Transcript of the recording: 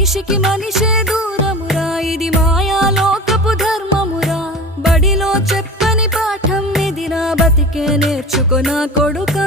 మనిషికి మనిషే దూరమురా ఇది మాయాలోకపు ధర్మమురా బడిలో చెప్పని పాఠం ఇది నా బతికే నేర్చుకున్న కొడుకా